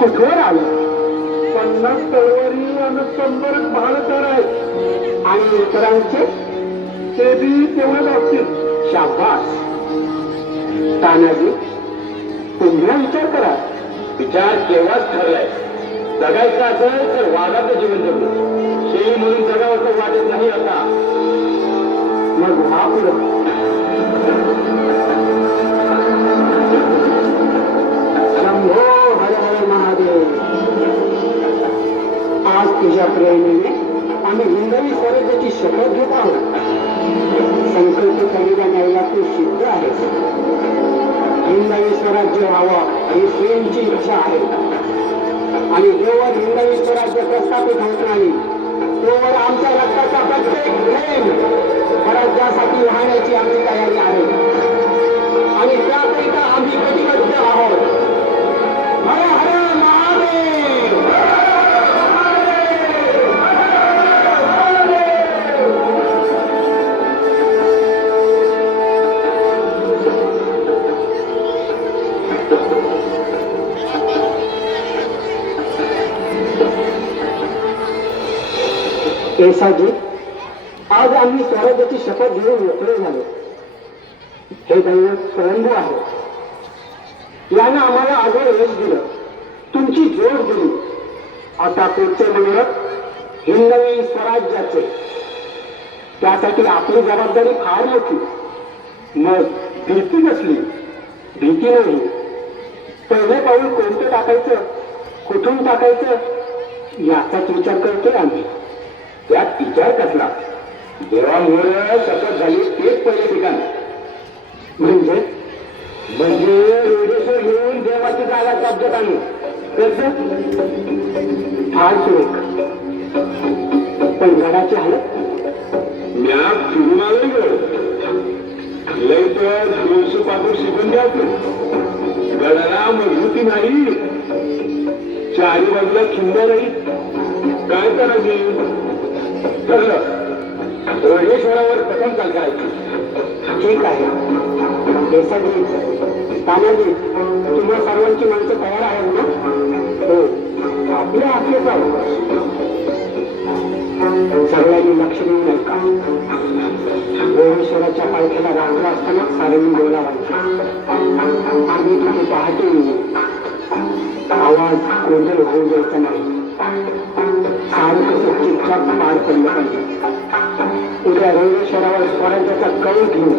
कुठवर आलं? 50 तलवारी आणि 100 महालतर आहेत. आणि इतरांचे ते बी तेवढेच असतील. शाबास. तानाजी, पुन्हा विचार करा. विचार केव्हाच ठरलाय. जगायचं असेल तर वाघाचं जीवन जगू. शेळी म्हणून जगावं वाटत नाही आता. मग हा पुढं. शंभो हर हर महादेव. आज तुझ्या प्रेरणेने आम्ही हिंदवी स्वराज्याची शपथ घेत आहोत. संकल्प केलेल्या न्यायला तू सिद्ध आहेस. हिंदवी स्वराज्य व्हावं ही स्वयंची इच्छा आहे. आणि जोवर हिंदवी स्वराज्य प्रस्थापित होत नाही तोवर आमच्या रक्ताचा प्रत्येक थेंब स्वराज्यासाठी वाहण्याची आमची तयारी आहे. आणि त्याकरिता आम्ही कटिबद्ध आहोत. हर हर महादेव. केसाजी, आज आम्ही स्वराज्याची शपथ घेऊन मोकळे झालो. हे दैवत स्वयंभू आहे. यानं आम्हाला आजवर यश दिलं, तुमची जोड दिली. आता पुढचे मनोरथ हिंदवी स्वराज्याचे. त्यासाठी आपली जबाबदारी फार मोठी. मग भीती कसली? भीती नाही. पहिले पाऊल कोणतं टाकायचं, कुठून टाकायचं याचाच विचार करतोय आम्ही. त्यात विचार कसला? जेव्हा मोर शपथ झाली तेच पहिले ठिकाण. म्हणजे एवढेश्वर घेऊन देवाची जागा कब्जात आणू. कसं? फार सुरेख. पण घराची हालत म्या फिरून आलोय ग. लय तर 200 पासून शिकून द्यावतो. गडाला मजबूती नाही. चारी बाजूला खिंड नाही. काय करायचे? रोडेश्वरावर प्रथम चाल करायची. ठीक आहे. देसाजी, तानाजी, तुम्हा सर्वांची माणसं तयार आहेत ना? हो, आपले जाऊ. सगळ्यांनी लक्ष देऊन ऐका. रोडेश्वराच्या पायथ्याला रांगला असताना साऱ्यांनी बोलावायचं. आम्ही तिथे पहाटे आवाज गोंधळ होऊ द्यायचा नाही. सारं कसं चुपचाप पार पडलं पाहिजे. उद्या रोडेश्वरावर स्वराज्याचा कौल घेऊन